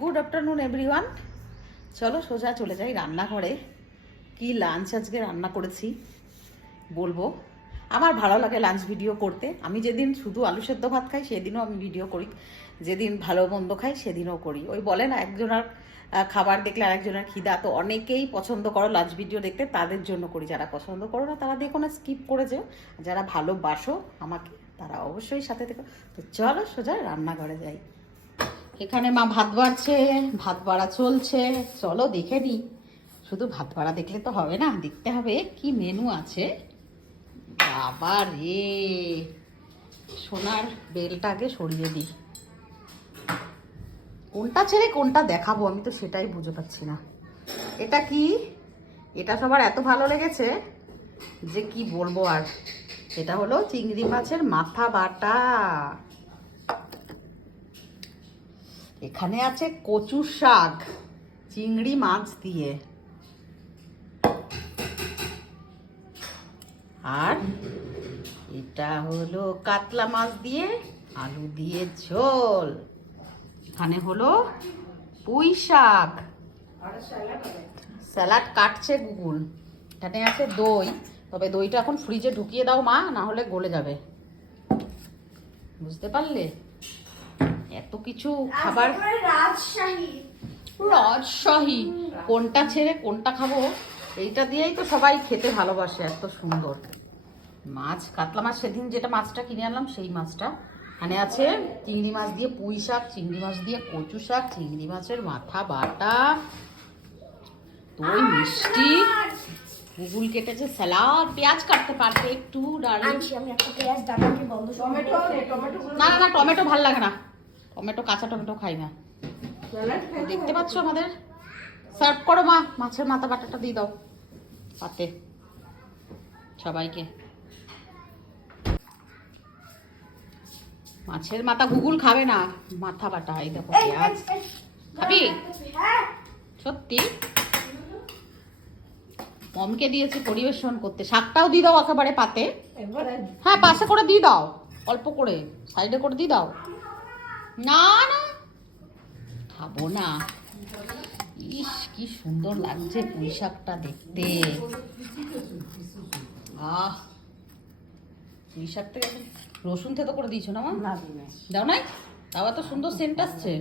Good afternoon everyone. চলো সোজা চলে যাই রান্নাঘরে। কি লাঞ্চ আজকে রান্না করেছি বলবো। আমার ভালো লাগে লাঞ্চ ভিডিও করতে। আমি যেদিন শুধু আলু সেদ্ধ ভাত খাই সেদিনও আমি ভিডিও করি, যেদিন ভালো মন্দ খাই সেদিনও করি। ওই বলে না, একজনের খাবার দেখলে আরেকজনের খিদা। তো অনেকেই পছন্দ করো লাঞ্চ ভিডিও দেখতে, তাদের জন্য করি। যারা পছন্দ করো না তারা দেখো না, স্কিপ করে যেও। যারা ভালোবাসো আমাকে তারা অবশ্যই সাথে দেখো। তো চলো সোজা রান্নাঘরে যাই। এখানে মা ভাত বাড়ছে, ভাত বাড়া চলছে। চলো দেখে নিই। শুধু ভাত বাড়া দেখলে তো হবে না, দেখতে হবে কি মেনু আছে। বাবা রে, সোনার বেলটা আগে সরিয়ে দিই। কোনটা ছেড়ে কোনটা দেখাবো আমি তো সেটাই বুঝে পাচ্ছি না। এটা কি? এটা সবার এত ভালো লেগেছে যে কি বলবো আর। এটা হলো চিংড়ি মাছের মাথা বাটা। এখানে আছে কচু শাক চিংড়ি মাছ দিয়ে, আর এটা হলো কাতলা মাছ দিয়ে আলু দিয়ে ঝোল। এখানে হলো পুঁই শাক, স্যালাড কাটছে গুগল। এখানে আছে দই, তবে দইটা এখন ফ্রিজে ঢুকিয়ে দাও মা, না হলে গলে যাবে। বুঝতে পারলে? এত কিছু খাবার, রাজশাহী। কোনটা ছেড়ে কোনটা খাবো, এইটা দিয়েই তো সবাই খেতে ভালোবাসে। এত সুন্দর মাছ, কাতলা মাছ, সেদিন যেটা মাছটা কিনে আনলাম সেই মাছটা। এখানে আছে চিংড়ি মাছ দিয়ে পুঁই শাক, চিংড়ি মাছ দিয়ে কচু শাক, চিংড়ি মাছের মাথা বাটা, দই, মিষ্টি, গুগল কেটেছে, স্যালাড, পেঁয়াজ কাটতে পারবে একটু ডার্লিং। না না না, টমেটো ভাল লাগে না, টমেটো কাঁচা টমেটো খাই না। দেখতে পাচ্ছ আমাদের। সার্ভ করো মা, মাছের মাথা বাটাটা দিয়ে দাও পাতে সবাইকে। মাছের মাথা গুগল খাবে না, মাথা বাটা। এই দেখো পেঁয়াজ। খাবি? সত্যি মমকে দিয়েছি পরিবেশন করতে। শাকটাও দিয়ে দাও একেবারে পাতে। হ্যাঁ, পাশে করে দিয়ে দাও, অল্প করে সাইডে করে দিয়ে দাও। না না, খাবো না। ইস কি সুন্দর লাগছে পুঁই শাকটা দেখতে। আহ, পুঁই শাক থেকে রসুন থেতো করে দিয়েছো না মা? দাও নাই? তাও এত সুন্দর সেন্ট আসছে।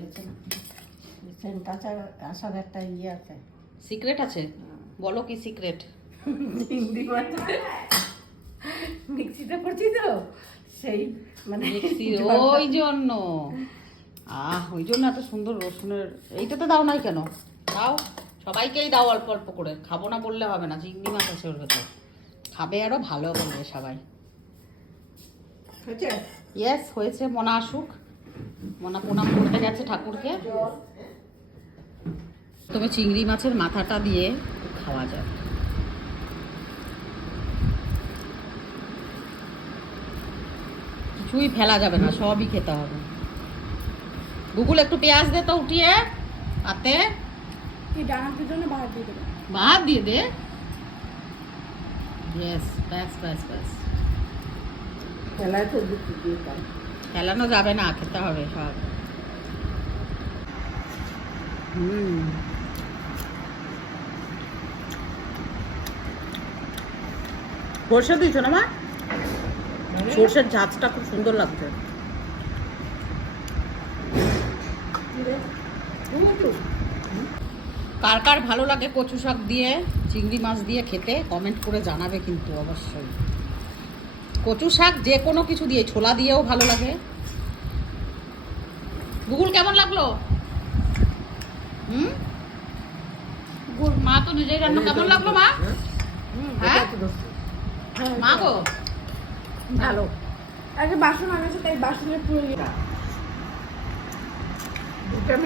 সেন্ট আসার একটা ইয়ে আছে, সিক্রেট আছে। বলো কি সিক্রেট? মিক্সিতে করছি তো সেই মানে ওই জন্য। ওই জন্য এত সুন্দর রসুনের। এইটাতে দাও নাই কেন? দাও, সবাইকেই দাও অল্প অল্প করে। খাবো না বললে হবে না, চিংড়ি মাছ আছে ওর ভেতর। খাবে আরো ভালো বলবে সবাই। ইয়েস হয়েছে। মনা আসুক, মনা প্রণাম করতে গেছে ঠাকুরকে। তবে চিংড়ি মাছের মাথাটা দিয়ে খাওয়া যায়। কিছুই ফেলা যাবে না, সবই খেতে হবে। গুগল একটু পেঁয়াজ দে তো উঠিয়ে পাতে। ভাত দিয়ে দে। ইয়েস, ব্যাস ব্যাস ব্যাস। ফেলানো যাবে না, খেতে হবে সব। সর্ষে দিয়েছো না মা? সর্ষের ঝাঁজটা খুব সুন্দর লাগছে। কার কার ভালো লাগে কচু শাক দিয়ে চিংড়ি মাছ দিয়ে খেতে কমেন্ট করে জানাবে কিন্তু অবশ্যই। কচু শাক যে কোনো কিছু দিয়ে, ছোলা দিয়েও ভালো লাগে। গুগল কেমন লাগলো? মা তো নিজেই রান্না। কেমন লাগলো মা? হ্যাঁ মা গো ভালো। আগে বাসন আনেছে তাই বাসনের পুরো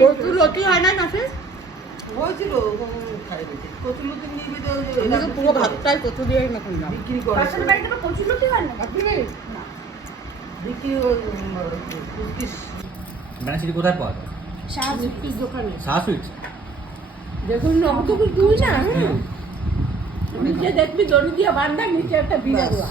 কচু লতি হয় না নাকি? হয়েছিল কচু লতি আমি তো পুরো ভাতটাই কচু দিয়ে এখন না বিক্রি করে। বাসনের বাড়িতে তো কচু লতি হয় না। বিক্রি ব্যানার্সি কোথায় পাওয়া যায়? শাহ সুইটস দোকানে। শাহ সুইটস। দেখুন অঙ্কগুলো তুই না, নিচে দেখবি দড়ি দিয়ে বান্ধা, নিচে একটা বিড়া দেওয়া।